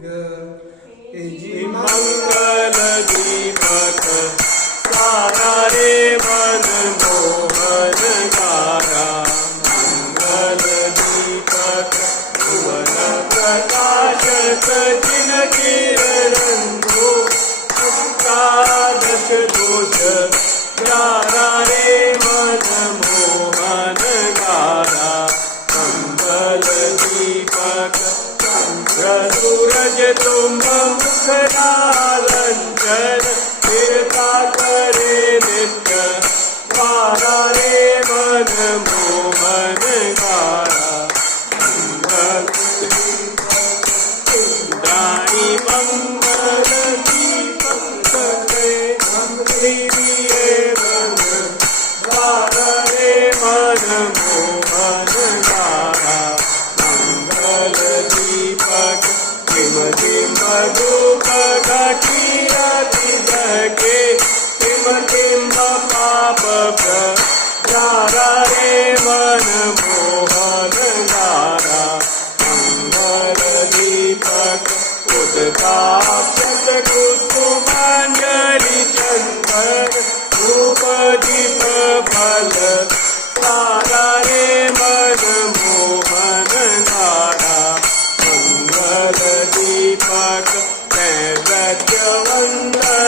मंगल दीपक सारा रे मन मोहन गारा मंगल दीपक भुवन प्रकाशक जिन किरणो साधक दोष गारा रे मन मोहन गारा मंगल दीपक सूरज तुम मुखरारंजन फिरता करे नित्य गारा रे मन मोहन गारा दानी मंगल दीपक मन गारा रे मन मोहन गारा मंगल दीपक धूप घटिया दिदके किम पाप गारा रे मन मोहन गारा मंगल दीपक उदाक्षत कुसुमांजलि चंदन धूप दीप फल गारा रे मन मोहन गारा मंगल दीपक नैवेद्य वंदन